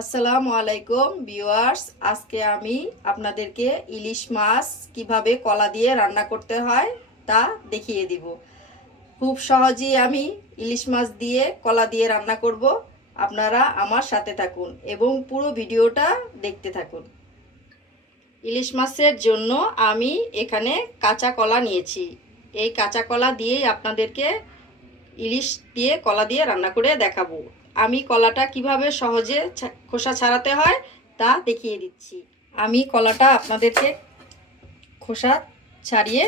আসসালামু আলাইকুম, ভিউয়ার্স। আজকে আমি আপনাদেরকে ইলিশ মাছ কীভাবে কলা দিয়ে রান্না করতে হয় তা দেখিয়ে দিব। খুব সহজেই আমি ইলিশ মাছ দিয়ে কলা দিয়ে রান্না করব। আপনারা আমার সাথে থাকুন এবং পুরো ভিডিওটা দেখতে থাকুন। ইলিশ মাছের জন্য আমি এখানে কাঁচা কলা নিয়েছি। এই কাঁচা কলা দিয়েই আপনাদেরকে ইলিশ দিয়ে কলা দিয়ে রান্না করে দেখাবো। আমি কলাটা কীভাবে সহজে খোসা ছাড়াতে হয় তা দেখিয়ে দিচ্ছি। আমি কলাটা আপনাদেরকে খোসা ছাড়িয়ে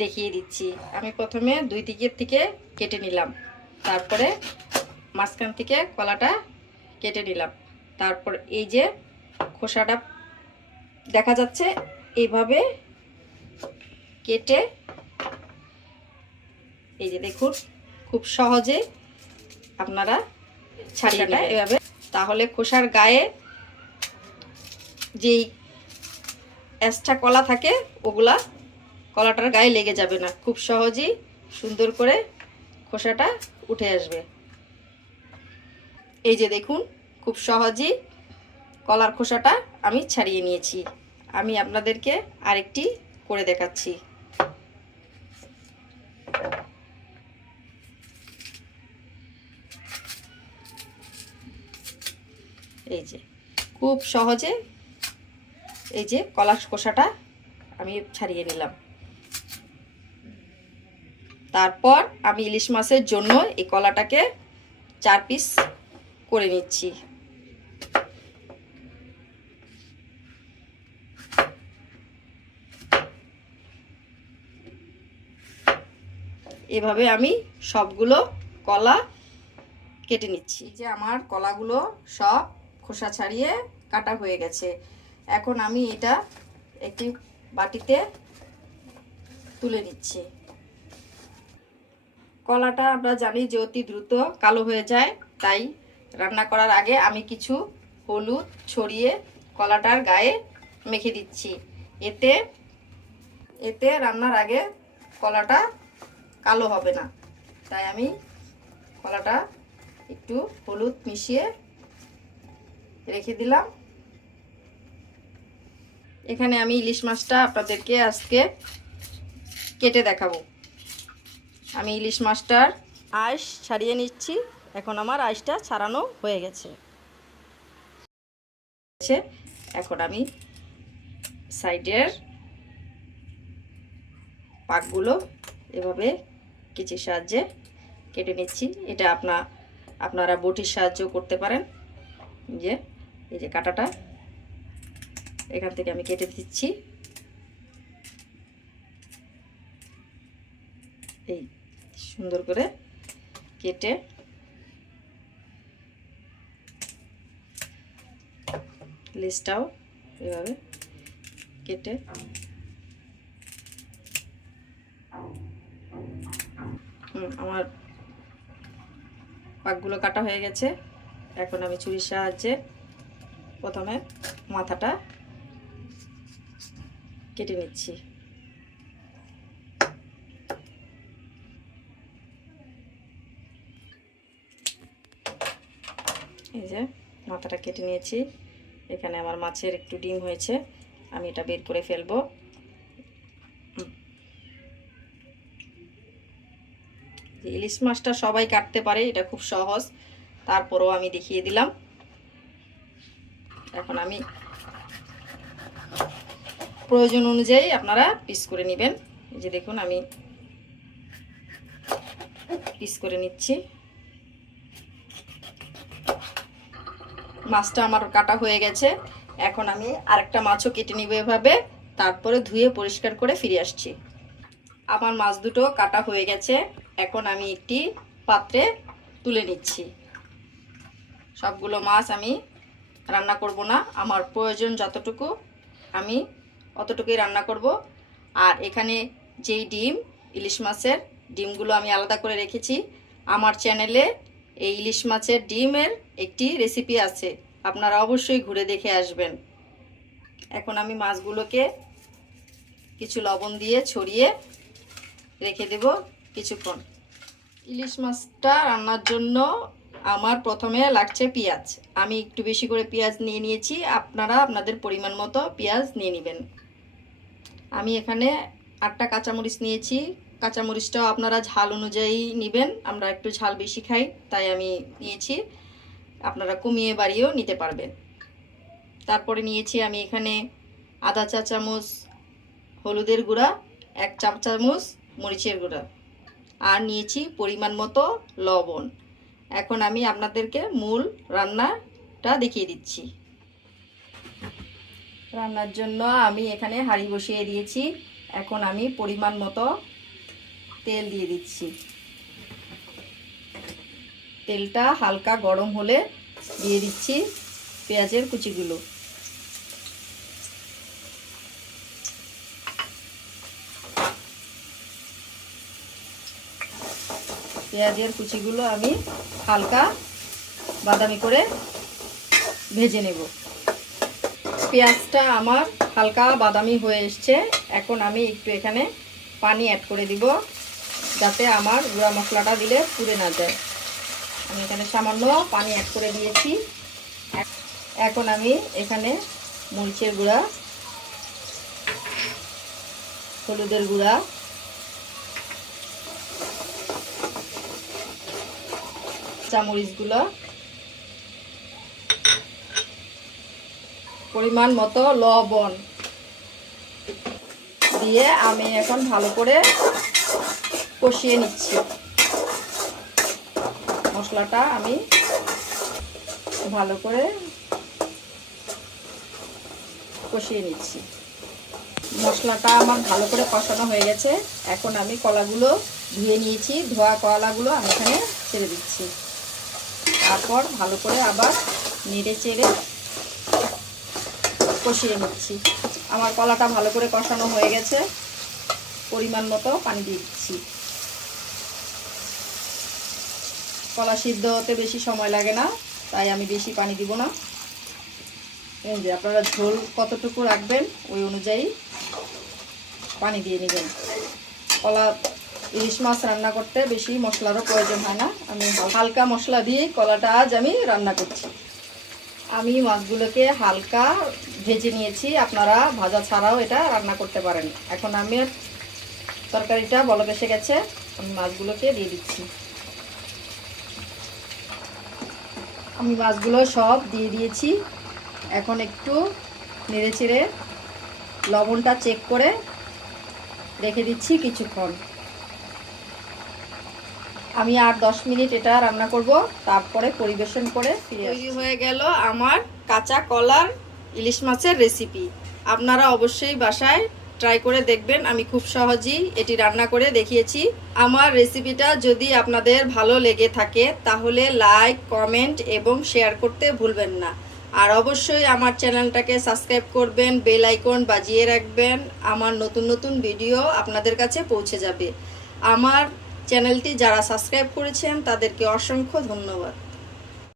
দেখিয়ে দিচ্ছি। আমি প্রথমে দুই দিকের থেকে কেটে নিলাম। তারপরে মাঝখান থেকে কলাটা কেটে নিলাম। তারপর এই যে খোসাটা দেখা যাচ্ছে এইভাবে কেটে এই যে দেখুন, খুব সহজে আপনারা ছাড়িয়ে এভাবে। তাহলে খোসার গায়ে যেই এক্সট্রা কলা থাকে ওগুলা কলাটার গায়ে লেগে যাবে না। খুব সহজেই সুন্দর করে খোসাটা উঠে আসবে। এই যে দেখুন খুব সহজেই কলার খোসাটা আমি ছাড়িয়ে নিয়েছি। আমি আপনাদেরকে আরেকটি করে দেখাচ্ছি। এই যে, খুব সহজে এই যে কলা কষাটা আমি ছাড়িয়ে নিলাম। তারপর আমি ইলিশ মাছের জন্য এই কলাটাকে চার পিস করে নিচ্ছি। এভাবে আমি সবগুলো কলা কেটে নিচ্ছি। যে আমার কলাগুলো সব খোসা ছাড়িয়ে কাটা হয়ে গেছে। এখন আমি এটা একটি বাটিতে তুলে নিচ্ছি। কলাটা আমরা জানি যে অতি দ্রুত কালো হয়ে যায়, তাই রান্না করার আগে আমি কিছু হলুদ ছড়িয়ে কলাটার গায়ে মেখে দিচ্ছি। এতে এতে রান্নার আগে কলাটা কালো হবে না। তাই আমি কলাটা একটু হলুদ মিশিয়ে রেখে দিলাম। এখানে আমি ইলিশ মাছটা আপনাদেরকে আজকে কেটে দেখাবো। আমি ইলিশ মাছটার আঁশ ছাড়িয়ে নিচ্ছি। এখন আমার আঁশটা ছাড়ানো হয়ে গেছে। এখন আমি সাইডের পাকগুলো এভাবে কেচির সাহায্যে কেটে নিচ্ছি। এটা আপনা আপনারা বটির সাহায্য করতে পারেন। যে এই যে কাটাটা, এখান থেকে আমি কেটে দিচ্ছি। এই সুন্দর করে কেটে লেসটাও এভাবে কেটে আমার পাকগুলো কাটা হয়ে গেছে। এখন আমি ছুরির সাহায্যে প্রথমে মাথাটা কেটে নিচ্ছি। এই যে মাথাটা কেটে নিয়েছি। এখানে আমার মাছের একটু ডিম হয়েছে। আমি এটা বের করে ফেলব। ইলিশ মাছটা সবাই কাটতে পারে, এটা খুব সহজ। তারপরেও আমি দেখিয়ে দিলাম। এখন আমি প্রয়োজন অনুযায়ী আপনারা পিস করে নেবেন। এই যে দেখুন, আমি পিস করে নিচ্ছি। মাছটা আমার কাটা হয়ে গেছে। এখন আমি আরেকটা মাছও কেটে নিব এভাবে। তারপরে ধুয়ে পরিষ্কার করে ফিরে আসছি। আমার মাছ দুটো কাটা হয়ে গেছে। এখন আমি একটি পাত্রে তুলে নিচ্ছি। সবগুলো মাছ আমি রান্না করব না। আমার প্রয়োজন যতটুকু, আমি অতটুকুই রান্না করব। আর এখানে যেই ডিম, ইলিশ মাছের ডিমগুলো আমি আলাদা করে রেখেছি। আমার চ্যানেলে এই ইলিশ মাছের ডিমের একটি রেসিপি আছে। আপনারা অবশ্যই ঘুরে দেখে আসবেন। এখন আমি মাছগুলোকে কিছু লবণ দিয়ে ছড়িয়ে রেখে দেব কিছুক্ষণ। ইলিশ মাছটা রান্নার জন্য আমার প্রথমে লাগছে পেঁয়াজ। আমি একটু বেশি করে পেঁয়াজ নিয়ে নিয়েছি। আপনারা আপনাদের পরিমাণ মতো পেঁয়াজ নিয়ে নেবেন। আমি এখানে আটটা কাঁচামরিচ নিয়েছি। কাঁচামরিচটাও আপনারা ঝাল অনুযায়ী নেবেন। আমরা একটু ঝাল বেশি খাই, তাই আমি নিয়েছি। আপনারা কমিয়ে বাড়িয়েও নিতে পারবেন। তারপরে নিয়েছি আমি এখানে আধা চা চামচ হলুদের গুঁড়া, এক চা চামচ মরিচের গুঁড়া। আর নিয়েছি পরিমাণ মতো লবণ। এখন আমি আপনাদেরকে মূল রান্নাটা দেখিয়ে দিচ্ছি। রান্নার জন্য আমি এখানে হাঁড়ি বসিয়ে দিয়েছি। এখন আমি পরিমাণ মতো তেল দিয়ে দিচ্ছি। তেলটা হালকা গরম হলে দিয়ে দিচ্ছি পেঁয়াজের কুচিগুলো। পেঁয়াজের কুচিগুলো আমি হালকা বাদামি করে ভেজে নেব। পেঁয়াজটা আমার হালকা বাদামি হয়ে এসছে। এখন আমি একটু এখানে পানি অ্যাড করে দিব যাতে আমার গুঁড়া মশলাটা দিলে পুড়ে না যায়। আমি এখানে সামান্য পানি অ্যাড করে দিয়েছি। এখন আমি এখানে মরিচের গুঁড়া, হলুদের গুঁড়া চামরিচগুলো পরিমাণ মতো লবণ দিয়ে আমি এখন ভালো করে কষিয়ে নিচ্ছি। মশলাটা আমি ভালো করে কষিয়ে নিচ্ছি। মশলাটা আমার ভালো করে কষানো হয়ে গেছে। এখন আমি কলাগুলো ধুয়ে নিয়েছি। ধোয়া কলাগুলো আমি এখানে ছেড়ে দিচ্ছি। তারপর ভালো করে আবার নেড়ে চেড়ে কষিয়ে নিচ্ছি। আমার কলাটা ভালো করে কষানো হয়ে গেছে। পরিমাণ মতো পানি দিয়ে দিচ্ছি। কলা সিদ্ধ হতে বেশি সময় লাগে না, তাই আমি বেশি পানি দিব না। এই যে আপনারা ঝোল কতটুকু রাখবেন, ওই অনুযায়ী পানি দিয়ে নেবেন। কলা ইলিশ মাছ রান্না করতে বেশি মশলারও প্রয়োজন হয় না। আমি হালকা মশলা দিয়ে কলাটা আজ আমি রান্না করছি। আমি মাছগুলোকে হালকা ভেজে নিয়েছি। আপনারা ভাজা ছাড়াও এটা রান্না করতে পারেন। এখন আমি তরকারিটা বলক এসে গেছে। আমি মাছগুলোকে দিয়ে দিচ্ছি। আমি মাছগুলো সব দিয়ে দিয়েছি। এখন একটু নেড়ে চেড়ে লবণটা চেক করে রেখে দিচ্ছি কিছুক্ষণ। আমি আর দশ মিনিট এটা রান্না করব তারপরে পরিবেশন করে তৈরি হয়ে গেল আমার কাঁচা কলার ইলিশ মাছের রেসিপি আপনারা অবশ্যই বাসায় ট্রাই করে দেখবেন আমি খুব সহজেই এটি রান্না করে দেখিয়েছি। আমার রেসিপিটা যদি আপনাদের ভালো লেগে থাকে তাহলে লাইক কমেন্ট এবং শেয়ার করতে ভুলবেন না। আর অবশ্যই আমার চ্যানেলটাকে সাবস্ক্রাইব করবেন বেল আইকন বাজিয়ে রাখবেন আমার নতুন নতুন ভিডিও আপনাদের কাছে পৌঁছে যাবে। আমার চ্যানেলটি যারা সাবস্ক্রাইব করেছেন তাদেরকে অসংখ্য ধন্যবাদ।